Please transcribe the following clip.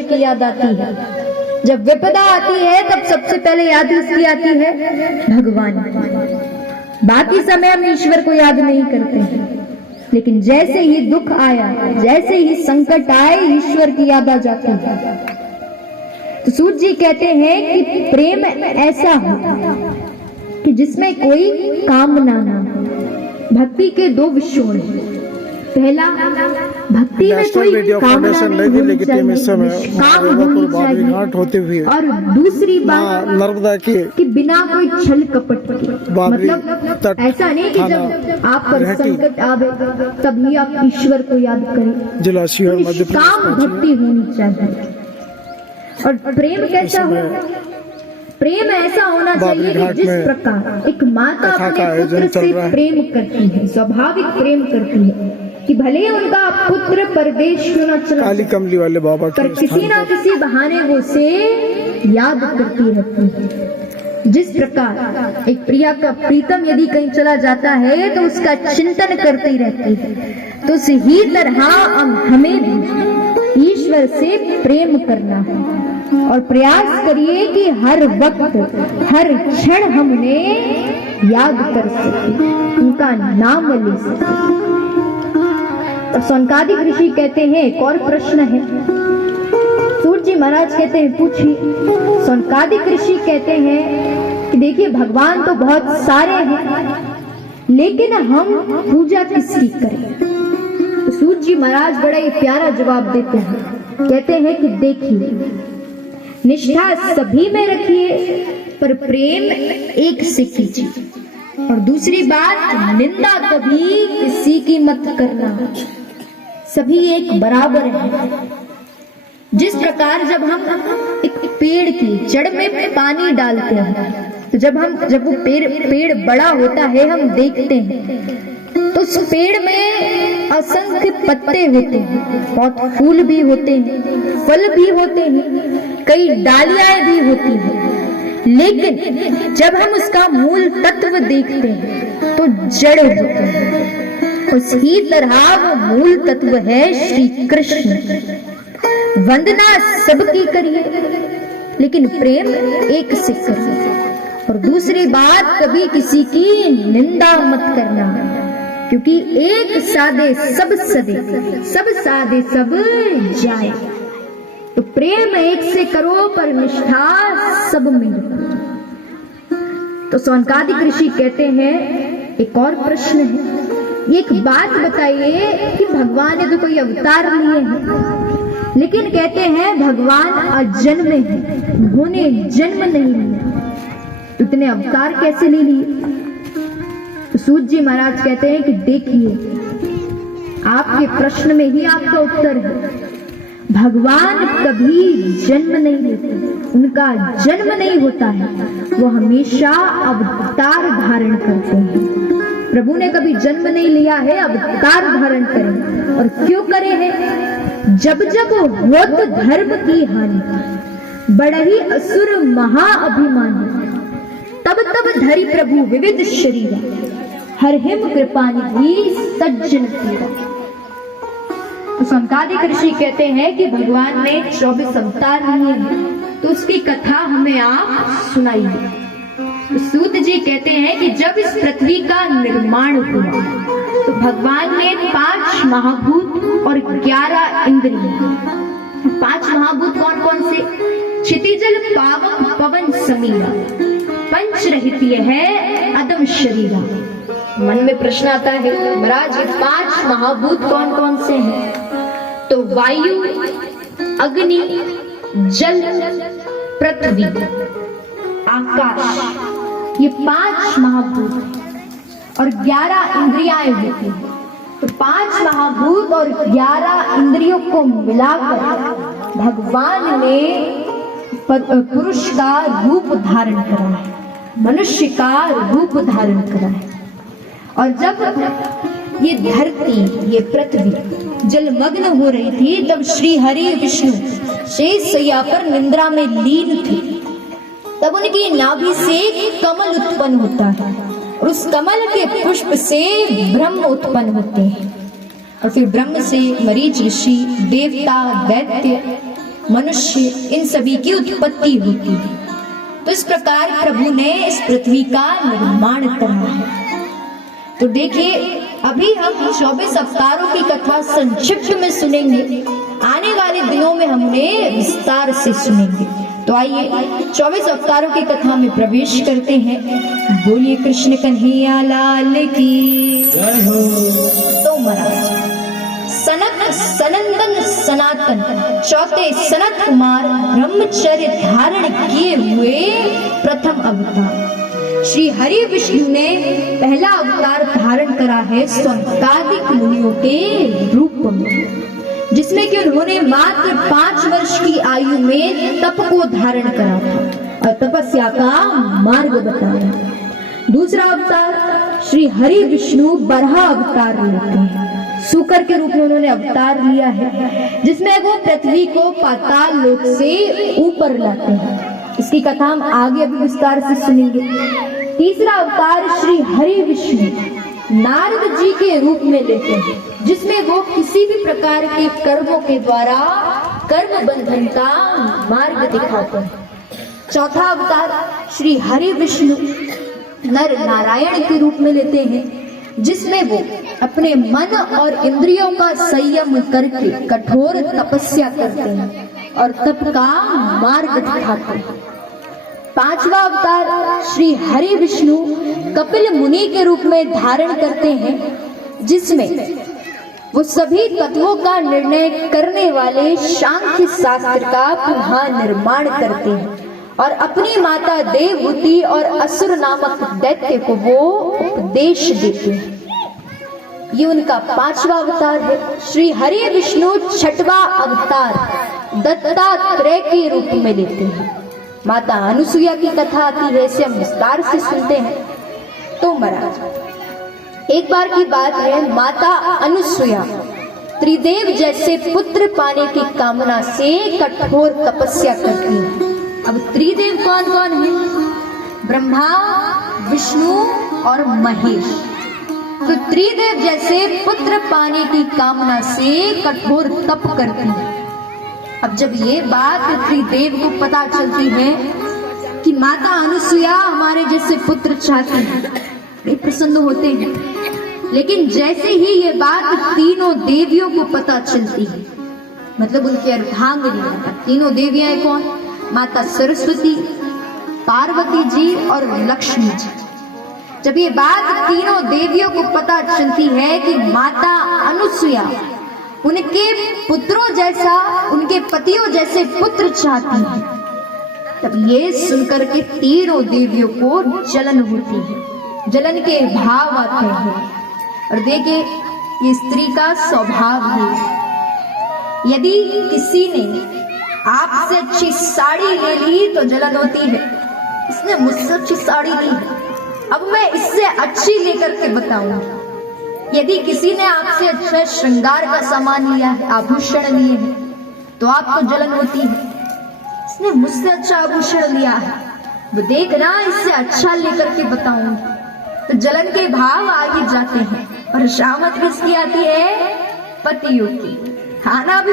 ईश्वर की याद आती है। जब विपदा आती है तब सबसे पहले याद किसकी आती है? भगवान की। बाकी समय हम ईश्वर को याद नहीं करते हैं, लेकिन जैसे ही दुख आया, जैसे ही संकट आए, ईश्वर की याद आ जाती है। तो सूत जी कहते हैं कि प्रेम ऐसा हो कि जिसमें कोई कामना ना हो। भक्ति के दो विषय हैं। पहला, भक्ति में कोई कामना नहीं होनी चाहिए, काम होनी चाहिए। होते हुए और दूसरी बात नर्मदा कि बिना कोई छल कपट के, मतलब ऐसा नहीं कि जब आप पर संकट आवे तभी आप ईश्वर को याद करें। जलाशय और मध्य काम भक्ति होनी चाहिए। और प्रेम कैसा हो? प्रेम ऐसा होना चाहिए कि जिस प्रकार एक माता अपने पुत्र से प्रेम करती है, स्वाभाविक प्रेम करती है, कि भले उनका पुत्र परदेश क्यों न चला काली कमली वाले बाबा पर किसी ना किसी बहाने वो उसे याद करती रहती है। जिस प्रकार एक प्रिया का प्रीतम यदि कहीं चला जाता है तो उसका चिंतन करती रहती है, तो उसी ही तरह हमें भी ईश्वर से प्रेम करना है और प्रयास करिए कि हर वक्त, हर क्षण हम उन्हें याद कर सके, उनका नाम ले सके। तो सौनकादिक ऋषि कहते हैं, एक और प्रश्न है। सूत जी महाराज कहते हैं, पूछिए। सौनकादिक ऋषि कहते हैं कि देखिए भगवान तो बहुत सारे हैं, लेकिन हम पूजा किसकी करें? तो सूत जी महाराज बड़ा ही प्यारा जवाब देते हैं। कहते हैं कि देखिए, निष्ठा सभी में रखिए पर प्रेम एक से कीजिए। और दूसरी बात, निंदा कभी किसी की मत करना। सभी एक बराबर है। जिस प्रकार जब हम एक पेड़ की जड़ में पानी डालते हैं, तो जब वो पेड़ बड़ा होता है, हम देखते हैं तो उस पेड़ में असंख्य पत्ते होते हैं, बहुत फूल भी होते हैं, फल भी होते हैं, कई डालियां भी होती हैं। लेकिन जब हम उसका मूल तत्व देखते हैं तो जड़ होते हैं। उसी तरह वो मूल तत्व है श्री कृष्ण। वंदना सबकी करिए, लेकिन प्रेम एक से करिए। और दूसरी बात, कभी किसी की निंदा मत करना, क्योंकि एक साधे सब सदे, सब साधे सब जाए। तो प्रेम एक से करो पर निष्ठा सब में रखो। तो सौनकादिक ऋषि कहते हैं, एक और प्रश्न है। एक बात बताइए कि भगवान ने तो कोई अवतार लिए हैं, लेकिन कहते हैं भगवान अजन्मे हैं, उन्होंने जन्म नहीं लिया, इतने अवतार कैसे ले लिए? तो सूत जी महाराज कहते हैं कि देखिए, आपके प्रश्न में ही आपका उत्तर है। भगवान कभी जन्म नहीं लेते, उनका जन्म नहीं होता है, वो हमेशा अवतार धारण करते हैं। प्रभु ने कभी जन्म नहीं लिया है, अवतार धारण करें। और क्यों करे हैं? जब जब होत धर्म की हानि, बड़ही असुर महाअभिमानी, तब तब धरि प्रभु विविध शरीर, हर हिम कृपानिधि सज्जन तीरा। तो सौनकादिक ऋषि कहते हैं कि भगवान ने 24 अवतार लिए हैं, तो उसकी कथा हमें आप सुनाइए। तो सूत जी कहते हैं कि जब इस पृथ्वी का निर्माण हुआ तो भगवान ने 5 महाभूत और 11 इंद्रिय। 5 महाभूत कौन कौन से? क्षितिजल पावक पवन समीरा, पंच रहित है अदम शरीरा। मन में प्रश्न आता है, महाराज ये 5 महाभूत कौन कौन से हैं? तो वायु, अग्नि, जल, पृथ्वी, आकाश, ये 5 महाभूत और 11 इंद्रियाएं होती हैं। तो 5 महाभूत और 11 इंद्रियों को मिलाकर भगवान ने पुरुष का रूप धारण करा है, मनुष्य का रूप धारण करा है। और जब ये धरती, ये पृथ्वी जलमग्न हो रही थी, तब श्री हरि विष्णु शेष शैया पर निद्रा में लीन थे। तब उनकी नाभि से कमल उत्पन्न होता है और उस कमल के पुष्प से ब्रह्म उत्पन्न होते हैं। और फिर ब्रह्म से मरीच ऋषि, देवता, दैत्य, मनुष्य, इन सभी की उत्पत्ति होती है। तो इस प्रकार प्रभु ने इस पृथ्वी का निर्माण करा है। तो देखिए, अभी हम 24 अवतारों की कथा संक्षिप्त में सुनेंगे, आने वाले दिनों में हमने विस्तार से सुनेंगे। तो आइए 24 अवतारों की कथा में प्रवेश करते हैं। बोलिए कृष्ण कन्हैया लाल की जय हो। तो महाराज सनक सनंदन सनातन चौथे सनत कुमार ब्रह्मचर्य धारण किए हुए प्रथम अवतार श्री हरि विष्णु ने पहला अवतार धारण करा है सनकादिक मुनियों के रूप में, जिसमें कि उन्होंने मात्र 5 वर्ष की आयु में तप को धारण करा था और तपस्या का मार्ग बताया। दूसरा अवतार श्री हरि विष्णु बरहा अवतार लेते हैं, सूकर के रूप में उन्होंने अवतार लिया है, जिसमें वो पृथ्वी को पाताल लोक से ऊपर लाते हैं। इसकी कथा हम आगे अभी विस्तार से सुनेंगे। तीसरा अवतार श्री हरि विष्णु नारद जी के रूप में लेते हैं, जिसमें वो किसी भी प्रकार के कर्मों के द्वारा कर्म बंधन का मार्ग दिखाते हैं। चौथा अवतार श्री हरि विष्णु नर नारायण के रूप में लेते हैं, जिसमें वो अपने मन और इंद्रियों का संयम करके कठोर तपस्या करते हैं और तप का मार्ग दिखाते हैं। पांचवा अवतार श्री हरि विष्णु कपिल मुनि के रूप में धारण करते हैं, जिसमें वो सभी तत्वों का निर्णय करने वाले सांख्य शास्त्र का पुनः निर्माण करते हैं और अपनी माता देवहूति और असुर नामक दैत्य को वो उपदेश देते हैं। ये उनका पांचवा अवतार है। श्री हरि विष्णु छठवा अवतार दत्तात्रेय के रूप में लेते हैं। माता अनुसुईया की कथा आती है, इसे हम विस्तार से सुनते हैं। तो महाराज एक बार की बात है, माता अनुसुईया त्रिदेव जैसे पुत्र पाने की कामना से कठोर तपस्या करती है। अब त्रिदेव कौन कौन है? ब्रह्मा, विष्णु और महेश। तो त्रिदेव जैसे पुत्र पाने की कामना से कठोर तप करती है। अब जब ये बात त्रिदेव को पता चलती है कि माता अनुसुईया हमारे जैसे पुत्र चाहती है, वे प्रसन्न होते हैं। लेकिन जैसे ही ये बात तीनों देवियों को पता चलती है, मतलब उनके अर्धांगिनी, तीनों देवियां कौन? माता सरस्वती, पार्वती जी और लक्ष्मी जी। जब ये बात तीनों देवियों को पता चलती है कि माता अनुसुईया उनके पुत्रों जैसा, उनके पतियों जैसे पुत्र चाहती है, तब ये सुनकर के तीनों देवियों को जलन होती है, जलन के भाव आते हैं। और देखिए, ये स्त्री का स्वभाव है। यदि किसी ने आपसे अच्छी साड़ी ले ली तो जलन होती है, इसने मुझसे अच्छी साड़ी ली है, अब मैं इससे अच्छी लेकर के बताऊंगी। यदि किसी ने आपसे अच्छा श्रृंगार का सामान लिया है, आभूषण लिए हैं, तो आपको जलन होती है, इसने मुझसे अच्छा आभूषण लिया है, वो देखना इससे अच्छा लेकर के बताऊंगी। तो जलन के भाव आगे जाते हैं और शामत किसकी आती है? पतियों की। खाना भी